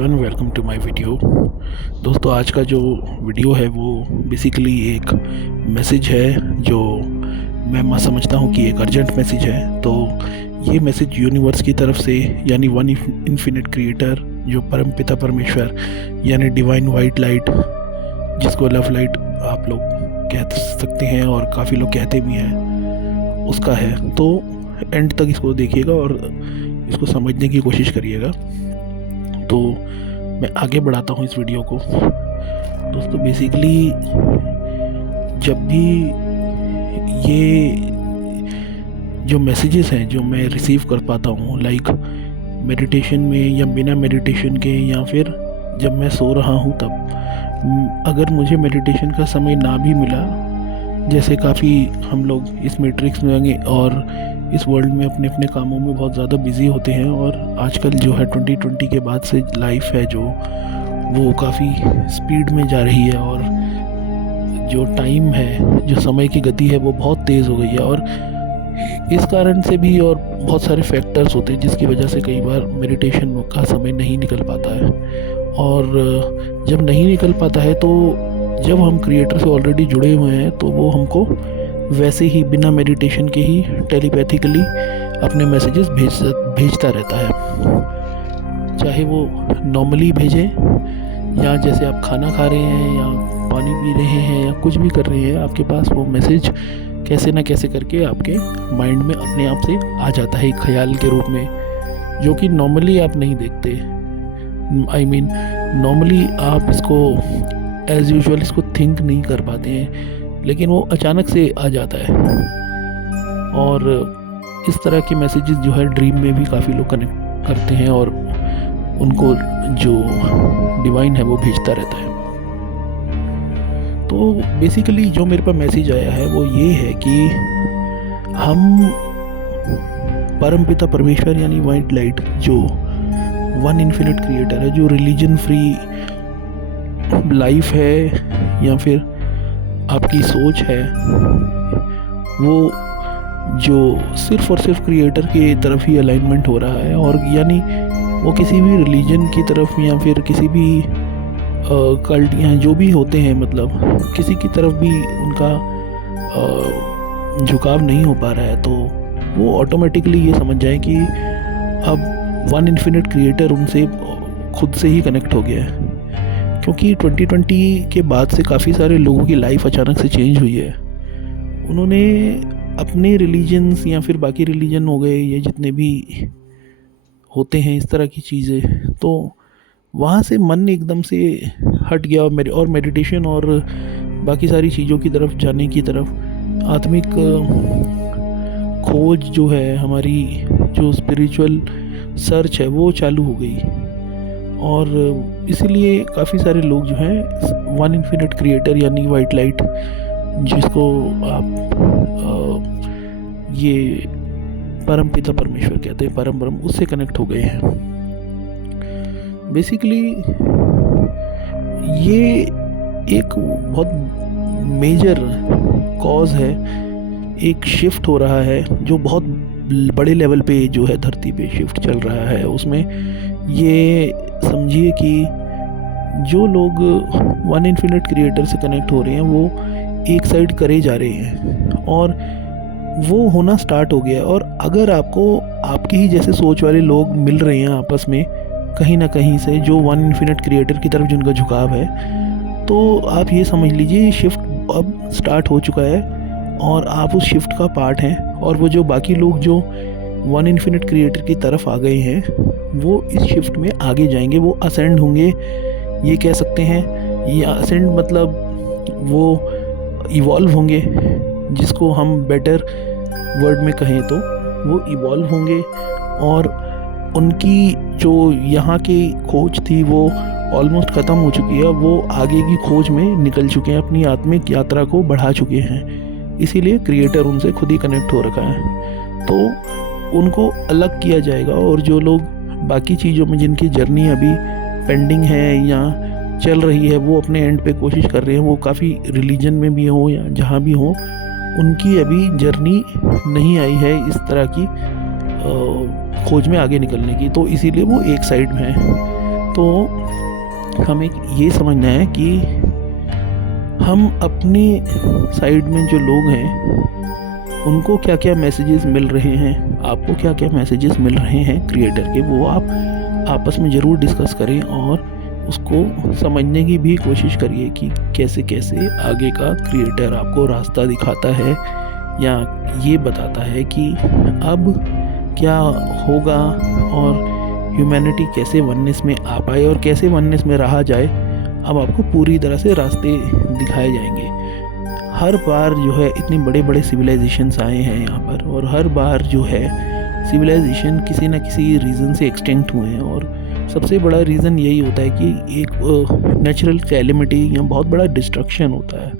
Everyone, welcome to my video. दोस्तों, आज का जो वीडियो है वो बेसिकली एक मैसेज है जो मैं समझता हूँ कि एक अर्जेंट मैसेज है। तो ये मैसेज यूनिवर्स की तरफ से, यानी वन इन्फिनिट क्रिएटर, जो परम पिता परमेश्वर यानी डिवाइन वाइट लाइट, जिसको लव लाइट आप लोग कह सकते हैं और काफ़ी लोग कहते भी हैं, उसका है। तो एंड तक इसको देखिएगा और इसको समझने की कोशिश करिएगा। तो मैं आगे बढ़ाता हूँ इस वीडियो को। दोस्तों, बेसिकली जब भी ये जो मैसेजेस हैं जो मैं रिसीव कर पाता हूँ, लाइक मेडिटेशन में या बिना मेडिटेशन के, या फिर जब मैं सो रहा हूँ तब, अगर मुझे मेडिटेशन का समय ना भी मिला, जैसे काफ़ी हम लोग इस मैट्रिक्स में और इस वर्ल्ड में अपने अपने कामों में बहुत ज़्यादा बिज़ी होते हैं, और आजकल जो है 2020 के बाद से लाइफ है जो वो काफ़ी स्पीड में जा रही है, और जो टाइम है, जो समय की गति है, वो बहुत तेज़ हो गई है। और इस कारण से भी और बहुत सारे फैक्टर्स होते हैं जिसकी वजह से कई बार मेडिटेशन का समय नहीं निकल पाता है। और जब नहीं निकल पाता है तो जब हम क्रिएटर से ऑलरेडी जुड़े हुए हैं तो वो हमको वैसे ही बिना मेडिटेशन के ही टेलीपैथिकली अपने मैसेजेस भेजता रहता है। चाहे वो नॉर्मली भेजे, या जैसे आप खाना खा रहे हैं या पानी पी रहे हैं या कुछ भी कर रहे हैं, आपके पास वो मैसेज कैसे ना कैसे करके आपके माइंड में अपने आप से आ जाता है, एक ख्याल के रूप में, जो कि नॉर्मली आप नहीं देखते। नॉर्मली आप इसको एज़ यूजुअल इसको थिंक नहीं कर पाते हैं, लेकिन वो अचानक से आ जाता है। और इस तरह के मैसेजेस जो है ड्रीम में भी काफ़ी लोग कनेक्ट करते हैं, और उनको जो डिवाइन है वो भेजता रहता है। तो बेसिकली जो मेरे पास मैसेज आया है वो ये है कि हम परम पिता परमेश्वर यानी वाइट लाइट, जो वन इन्फिनिट क्रिएटर है, जो रिलीजन फ्री लाइफ है या फिर आपकी सोच है, वो जो सिर्फ़ और सिर्फ क्रिएटर की तरफ ही अलाइनमेंट हो रहा है, और यानी वो किसी भी रिलीजन की तरफ या फिर किसी भी कल्ट या जो भी होते हैं, मतलब किसी की तरफ भी उनका झुकाव नहीं हो पा रहा है, तो वो ऑटोमेटिकली ये समझ जाए कि अब वन इन्फिनिट क्रिएटर उनसे खुद से ही कनेक्ट हो गया है। क्योंकि 2020 के बाद से काफ़ी सारे लोगों की लाइफ अचानक से चेंज हुई है। उन्होंने अपने रिलीजन्स या फिर बाकी रिलीजन हो गए, ये जितने भी होते हैं इस तरह की चीज़ें, तो वहाँ से मन एकदम से हट गया, और मेडिटेशन और बाकी सारी चीज़ों की तरफ जाने की तरफ आत्मिक खोज जो है, हमारी जो स्पिरिचुअल सर्च है, वो चालू हो गई। और इसीलिए काफ़ी सारे लोग जो हैं वन इन्फिनिट क्रिएटर यानी वाइट लाइट, जिसको आप ये परम पिता परमेश्वर कहते हैं, परम ब्रह्म, उससे कनेक्ट हो गए हैं। बेसिकली ये एक बहुत मेजर कॉज है, एक शिफ्ट हो रहा है जो बहुत बड़े लेवल पे जो है धरती पे शिफ्ट चल रहा है। उसमें ये समझिए कि जो लोग वन इन्फिनिट क्रिएटर से कनेक्ट हो रहे हैं वो एक साइड करे जा रहे हैं, और वो होना स्टार्ट हो गया। और अगर आपको आपके ही जैसे सोच वाले लोग मिल रहे हैं आपस में कहीं ना कहीं से, जो वन इन्फिनिट क्रिएटर की तरफ जिनका झुकाव है, तो आप ये समझ लीजिए शिफ्ट अब स्टार्ट हो चुका है, और आप उस शिफ्ट का पार्ट हैं। और वो जो बाकी लोग जो वन इन्फिनिट क्रिएटर की तरफ आ गए हैं, वो इस शिफ्ट में आगे जाएंगे, वो असेंड होंगे, ये कह सकते हैं। ये असेंड मतलब वो इवॉल्व होंगे, जिसको हम बेटर वर्ड में कहें तो वो इवॉल्व होंगे। और उनकी जो यहाँ की खोज थी वो ऑलमोस्ट ख़त्म हो चुकी है, वो आगे की खोज में निकल चुके हैं, अपनी आत्मिक यात्रा को बढ़ा चुके हैं। इसीलिए क्रिएटर उनसे खुद ही कनेक्ट हो रखा है, तो उनको अलग किया जाएगा। और जो लोग बाकी चीज़ों में जिनकी जर्नी अभी पेंडिंग है या चल रही है, वो अपने एंड पे कोशिश कर रहे हैं, वो काफ़ी रिलीजन में भी हो या जहाँ भी हो, उनकी अभी जर्नी नहीं आई है इस तरह की खोज में आगे निकलने की, तो इसीलिए वो एक साइड में है। तो हमें ये समझना है कि हम अपनी साइड में जो लोग हैं उनको क्या क्या मैसेजेस मिल रहे हैं, आपको क्या क्या मैसेजेस मिल रहे हैं क्रिएटर के, वो आप आपस में ज़रूर डिस्कस करें और उसको समझने की भी कोशिश करिए कि कैसे कैसे आगे का क्रिएटर आपको रास्ता दिखाता है या ये बताता है कि अब क्या होगा और ह्यूमैनिटी कैसे वननेस में आ पाए और कैसे वननेस में रहा जाए। अब आपको पूरी तरह से रास्ते दिखाए जाएंगे। हर बार जो है इतने बड़े बड़े सिविलाइजेशंस आए हैं यहाँ पर, और हर बार जो है सिविलाइजेशन किसी न किसी रीज़न से एक्सटिंक्ट हुए हैं, और सबसे बड़ा रीज़न यही होता है कि एक नेचुरल कैलेमिटी या बहुत बड़ा डिस्ट्रक्शन होता है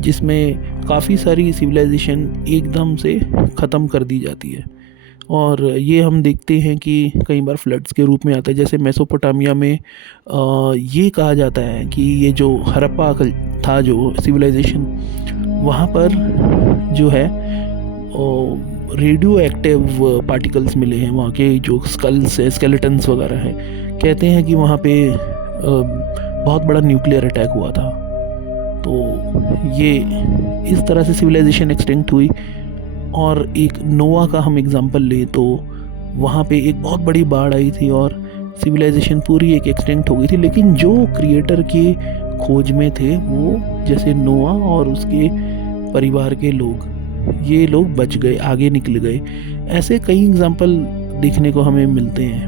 जिसमें काफ़ी सारी सिविलाइजेशन एकदम से ख़त्म कर दी जाती है। और ये हम देखते हैं कि कई बार फ्लड्स के रूप में आता है। जैसे मेसोपोटामिया में ये कहा जाता है कि ये जो हड़प्पा था जो सिविलाइजेशन, वहाँ पर जो है रेडियो एक्टिव पार्टिकल्स मिले हैं। वहाँ के जो स्कल्स है, स्केलेटन्स वगैरह हैं, कहते हैं कि वहाँ पे बहुत बड़ा न्यूक्लियर अटैक हुआ था। तो ये इस तरह से सिविलाइजेशन एक्सटिंक्ट हुई। और एक नोआ का हम एग्जांपल लें तो वहाँ पे एक बहुत बड़ी बाढ़ आई थी और सिविलाइजेशन पूरी एक एक्सटिंक्ट हो गई थी, लेकिन जो क्रिएटर के खोज में थे वो जैसे नोआ और उसके परिवार के लोग, ये लोग बच गए, आगे निकल गए। ऐसे कई एग्जांपल देखने को हमें मिलते हैं।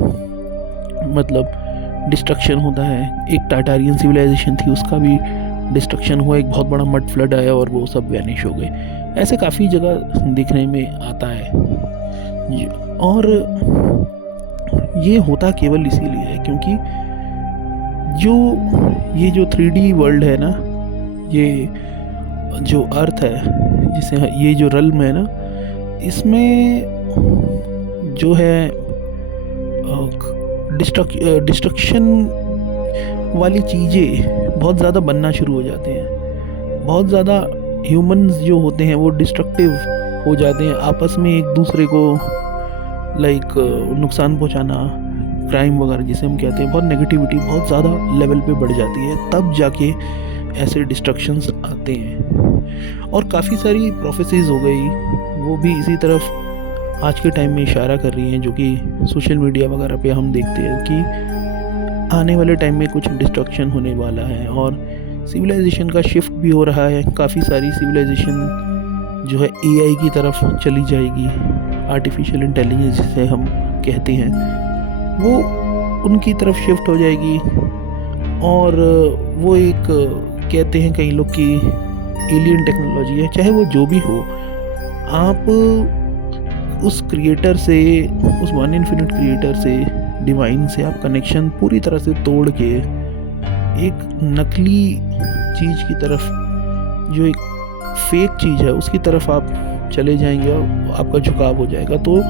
मतलब डिस्ट्रक्शन होता है। एक टाटारियन सिविलाइजेशन थी, उसका भी डिस्ट्रक्शन हुआ, एक बहुत बड़ा मड फ्लड आया और वो सब वैनिश हो गए। ऐसे काफ़ी जगह देखने में आता है। और ये होता केवल इसीलिए है क्योंकि ये जो 3D वर्ल्ड है ना, ये जो अर्थ है, जिसे ये जो रल्म है ना, इसमें जो है डिस्ट्रक्शन वाली चीज़ें बहुत ज़्यादा बनना शुरू हो जाते हैं। बहुत ज़्यादा ह्यूमंस जो होते हैं वो डिस्ट्रक्टिव हो जाते हैं, आपस में एक दूसरे को नुकसान पहुंचाना, क्राइम वगैरह जिसे हम कहते हैं, बहुत नेगेटिविटी बहुत ज़्यादा लेवल पे बढ़ जाती है। तब जाके ऐसे डिस्ट्रक्शंस आते हैं। और काफ़ी सारी प्रोफेसीज हो गई, वो भी इसी तरफ आज के टाइम में इशारा कर रही हैं, जो कि सोशल मीडिया वगैरह पे हम देखते हैं कि आने वाले टाइम में कुछ डिस्ट्रक्शन होने वाला है और सिविलाइजेशन का शिफ्ट भी हो रहा है। काफ़ी सारी सिविलाइजेशन जो है AI की तरफ चली जाएगी, आर्टिफिशियल इंटेलिजेंस जिसे हम कहते हैं, वो उनकी तरफ शिफ्ट हो जाएगी। और वो एक कहते हैं कई लोग कि एलियन टेक्नोलॉजी है। चाहे वो जो भी हो, आप उस क्रिएटर से, उस वन इन्फिनिट क्रिएटर से, डिवाइन से आप कनेक्शन पूरी तरह से तोड़ के एक नकली चीज़ की तरफ, जो एक फेक चीज़ है, उसकी तरफ आप चले जाएंगे और आपका झुकाव हो जाएगा। तो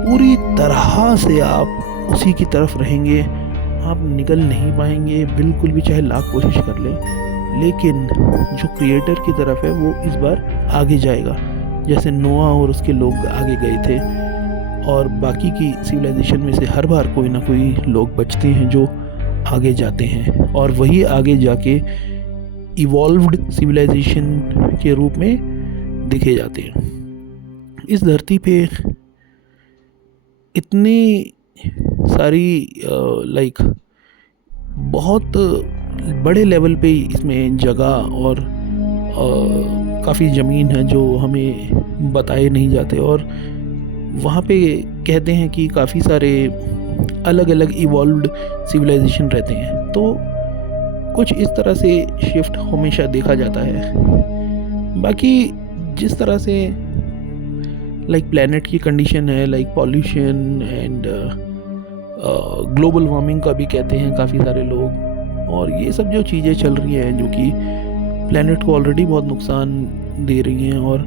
पूरी तरह से आप उसी की तरफ रहेंगे, आप निकल नहीं पाएंगे बिल्कुल भी, चाहे लाख कोशिश कर लें। लेकिन जो क्रिएटर की तरफ है वो इस बार आगे जाएगा, जैसे नोआ और उसके लोग आगे गए थे। और बाकी की सिविलाइजेशन में से हर बार कोई ना कोई लोग बचते हैं जो आगे जाते हैं, और वही आगे जाके इवॉल्व्ड सिविलाइजेशन के रूप में दिखे जाते हैं। इस धरती पे इतनी सारी बहुत बड़े लेवल पे इसमें जगह और काफ़ी ज़मीन है जो हमें बताए नहीं जाते। और वहाँ पे कहते हैं कि काफ़ी सारे अलग अलग इवॉल्व्ड सिविलाइजेशन रहते हैं। तो कुछ इस तरह से शिफ्ट हमेशा देखा जाता है। बाकी जिस तरह से प्लैनेट की कंडीशन है, पॉल्यूशन एंड ग्लोबल वार्मिंग का भी कहते हैं काफ़ी सारे लोग, और ये सब जो चीज़ें चल रही हैं जो कि प्लैनेट को ऑलरेडी बहुत नुकसान दे रही हैं। और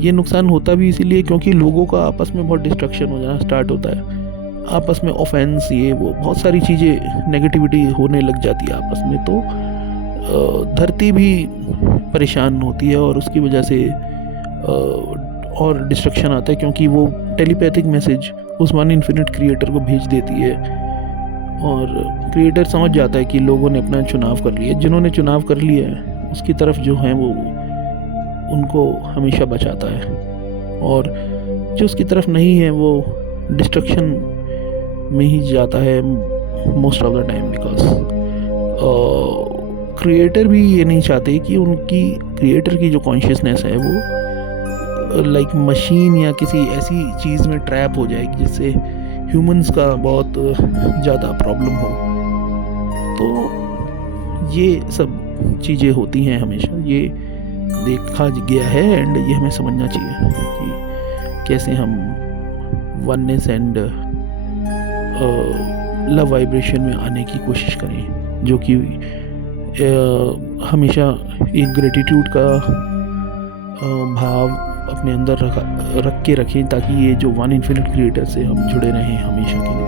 ये नुकसान होता भी इसीलिए क्योंकि लोगों का आपस में बहुत डिस्ट्रक्शन हो जाना स्टार्ट होता है, आपस में ऑफेंस, ये वो बहुत सारी चीज़ें, नेगेटिविटी होने लग जाती है आपस में। तो धरती भी परेशान होती है और उसकी वजह से और डिस्ट्रक्शन आता है, क्योंकि वो टेलीपैथिक मैसेज उस वन इन्फिनिट क्रिएटर को भेज देती है और क्रिएटर समझ जाता है कि लोगों ने अपना चुनाव कर लिया, जिन्होंने चुनाव कर लिया है उसकी तरफ जो है वो उनको हमेशा बचाता है, और जो उसकी तरफ नहीं है वो डिस्ट्रक्शन में ही जाता है most of the time. Because creator भी ये नहीं चाहते कि उनकी क्रिएटर की जो कॉन्शियसनेस है वो लाइक मशीन या किसी ऐसी चीज़ में ट्रैप हो जाएगी जिससे ह्यूमंस का बहुत ज़्यादा प्रॉब्लम हो। तो ये सब चीज़ें होती हैं हमेशा, ये देखा गया है एंड ये हमें समझना चाहिए कि कैसे हम वननेस एंड लव वाइब्रेशन में आने की कोशिश करें, जो कि हमेशा एक ग्रेटिट्यूड का भाव अपने अंदर रख के रखें, ताकि ये जो वन इन्फिनिट क्रिएटर से हम जुड़े रहें हमेशा के लिए।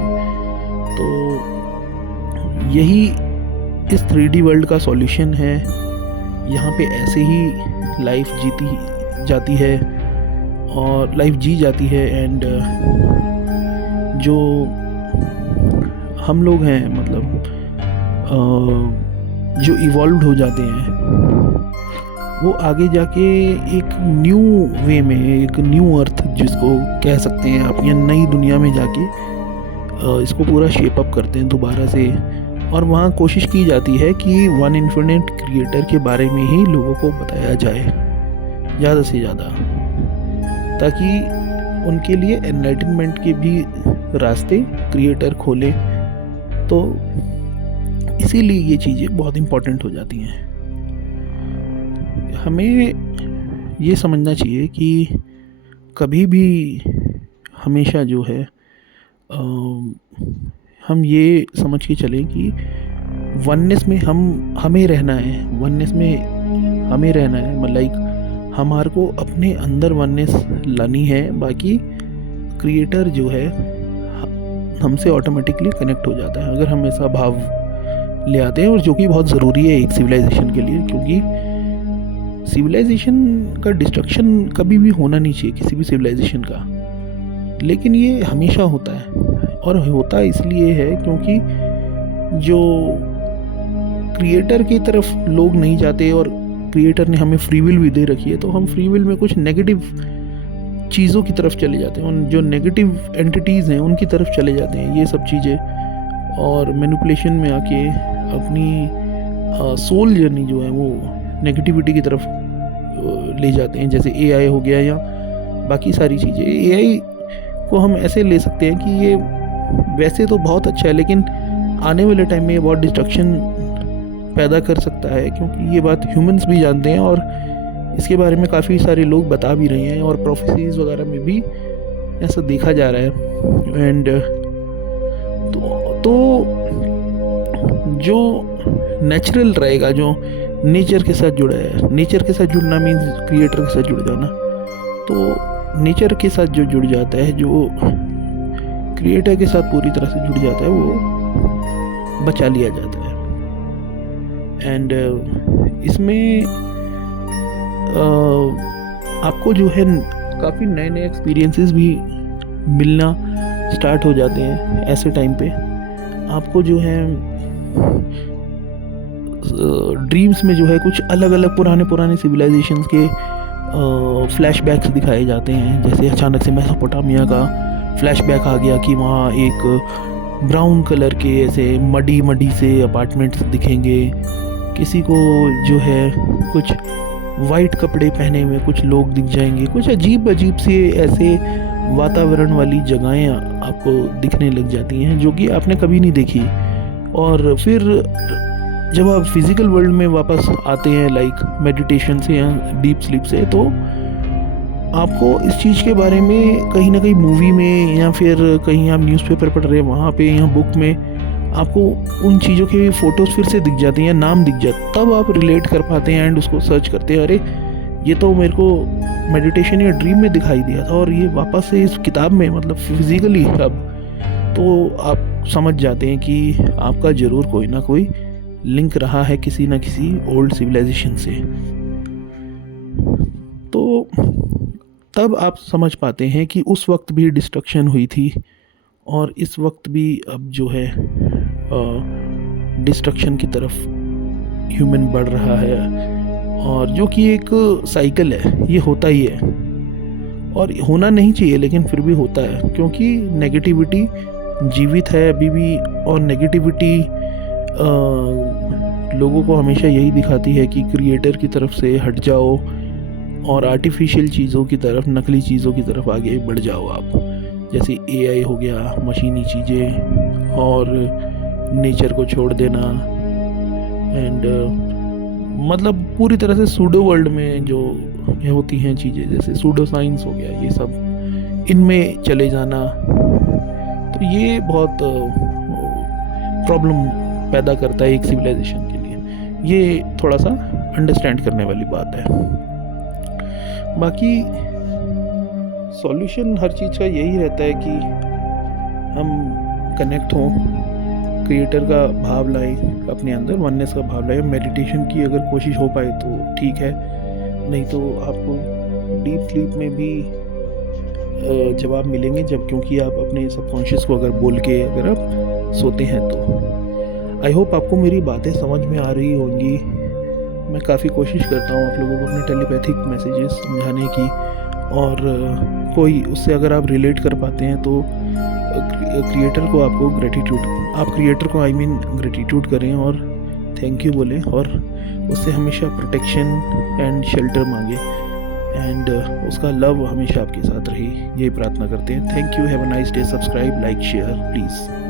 तो यही इस 3D वर्ल्ड का सॉल्यूशन है। यहाँ पे ऐसे ही लाइफ जीती जाती है और लाइफ जी जाती है, एंड जो हम लोग हैं मतलब जो इवॉल्व हो जाते हैं वो आगे जाके एक न्यू वे में, एक न्यू अर्थ जिसको कह सकते हैं आप, या नई दुनिया में जाके इसको पूरा शेप अप करते हैं दोबारा से। और वहाँ कोशिश की जाती है कि वन इन्फिनिट क्रिएटर के बारे में ही लोगों को बताया जाए ज़्यादा से ज़्यादा, ताकि उनके लिए एनलाइटनमेंट के भी रास्ते क्रिएटर खोले। तो इसीलिए ये चीज़ें बहुत इम्पोर्टेंट हो जाती हैं। हमें ये समझना चाहिए कि कभी भी हमेशा जो है हम ये समझ के चलें कि वननेस में हमें रहना है, वननेस में हमें रहना है, मतलब लाइक हमारे को अपने अंदर वननेस लानी है। बाकी क्रिएटर जो है हमसे ऑटोमेटिकली कनेक्ट हो जाता है अगर हम ऐसा भाव ले आते हैं, और जो कि बहुत ज़रूरी है एक सिविलाइजेशन के लिए, क्योंकि सिविलाइजेशन का डिस्ट्रक्शन कभी भी होना नहीं चाहिए किसी भी सिविलाइजेशन का, लेकिन ये हमेशा होता है। और होता इसलिए है क्योंकि जो क्रिएटर की तरफ लोग नहीं जाते, और क्रिएटर ने हमें फ्री विल भी दे रखी है, तो हम फ्री विल में कुछ नेगेटिव चीज़ों की तरफ चले जाते हैं, उन जो नेगेटिव एंटिटीज़ हैं उनकी तरफ चले जाते हैं ये सब चीज़ें, और मैनिपुलेशन में आके अपनी सोल जर्नी जो है वो नेगेटिविटी की तरफ ले जाते हैं। जैसे एआई हो गया या बाकी सारी चीज़ें। एआई को हम ऐसे ले सकते हैं कि ये वैसे तो बहुत अच्छा है, लेकिन आने वाले टाइम में ये बहुत डिस्ट्रक्शन पैदा कर सकता है, क्योंकि ये बात ह्यूमंस भी जानते हैं और इसके बारे में काफ़ी सारे लोग बता भी रहे हैं, और प्रोफेसीज वगैरह में भी ऐसा देखा जा रहा है। एंड तो जो नेचुरल रहेगा, जो नेचर के साथ जुड़ा है, नेचर के साथ जुड़ना मीन्स क्रिएटर के साथ जुड़ जाना, तो नेचर के साथ जो जुड़ जाता है, जो क्रिएटर के साथ पूरी तरह से जुड़ जाता है, वो बचा लिया जाता है। एंड इसमें आपको जो है काफ़ी नए नए एक्सपीरियंसेस भी मिलना स्टार्ट हो जाते हैं। ऐसे टाइम पे आपको जो है ड्रीम्स में जो है कुछ अलग अलग पुराने सिविलाइजेशंस के फ्लैशबैक्स दिखाए जाते हैं। जैसे अचानक से मेसोपोटामिया का फ्लैशबैक आ गया कि वहाँ एक ब्राउन कलर के ऐसे मडी से अपार्टमेंट्स दिखेंगे, किसी को जो है कुछ वाइट कपड़े पहने हुए कुछ लोग दिख जाएंगे, कुछ अजीब से ऐसे वातावरण वाली जगहें आपको दिखने लग जाती हैं जो कि आपने कभी नहीं देखी। और फिर जब आप फिज़िकल वर्ल्ड में वापस आते हैं लाइक मेडिटेशन से या डीप स्लीप से, तो आपको इस चीज़ के बारे में कहीं ना कहीं मूवी में या फिर कहीं आप न्यूज़पेपर पढ़ रहे हैं वहाँ पे या बुक में आपको उन चीज़ों के फ़ोटोज़ फिर से दिख जाती हैं, नाम दिख जाते, तब आप रिलेट कर पाते हैं एंड उसको सर्च करते हैं, अरे ये तो मेरे को मेडिटेशन या ड्रीम में दिखाई दिया था और ये वापस से इस किताब में, मतलब फिज़िकली अब, तो आप समझ जाते हैं कि आपका ज़रूर कोई ना कोई लिंक रहा है किसी ना किसी ओल्ड सिविलाइजेशन से। तो तब आप समझ पाते हैं कि उस वक्त भी डिस्ट्रक्शन हुई थी और इस वक्त भी अब जो है डिस्ट्रक्शन की तरफ ह्यूमन बढ़ रहा है, और जो कि एक साइकिल है, ये होता ही है और होना नहीं चाहिए लेकिन फिर भी होता है, क्योंकि नेगेटिविटी जीवित है अभी भी। और नेगेटिविटी लोगों को हमेशा यही दिखाती है कि क्रिएटर की तरफ से हट जाओ और आर्टिफिशियल चीज़ों की तरफ, नकली चीज़ों की तरफ आगे बढ़ जाओ आप। जैसे एआई हो गया, मशीनी चीज़ें, और नेचर को छोड़ देना, एंड मतलब पूरी तरह से सूडो वर्ल्ड में जो ये होती हैं चीज़ें, जैसे सूडो साइंस हो गया, ये सब इनमें चले जाना, तो ये बहुत प्रॉब्लम पैदा करता है एक सिविलाइजेशन के लिए। ये थोड़ा सा अंडरस्टैंड करने वाली बात है। बाकी सॉल्यूशन हर चीज़ का यही रहता है कि हम कनेक्ट हों, क्रिएटर का भाव लाएं अपने अंदर, वननेस का भाव लाएं। मेडिटेशन की अगर कोशिश हो पाए तो ठीक है, नहीं तो आपको डीप स्लीप में भी जवाब मिलेंगे, जब क्योंकि आप अपने सबकॉन्शियस को अगर बोल के अगर आप सोते हैं तो। आई होप आपको मेरी बातें समझ में आ रही होंगी। मैं काफ़ी कोशिश करता हूँ आप लोगों को अपने टेलीपैथिक मैसेजेस समझाने की, और कोई उससे अगर आप रिलेट कर पाते हैं तो क्रिएटर को आपको ग्रेटिट्यूड, आप क्रिएटर को ग्रेटिट्यूड करें और थैंक यू बोलें, और उससे हमेशा प्रोटेक्शन एंड शेल्टर मांगे, एंड उसका लव हमेशा आपके साथ रहे, यही प्रार्थना करते हैं। Thank you, have a nice day. Subscribe, like, share please.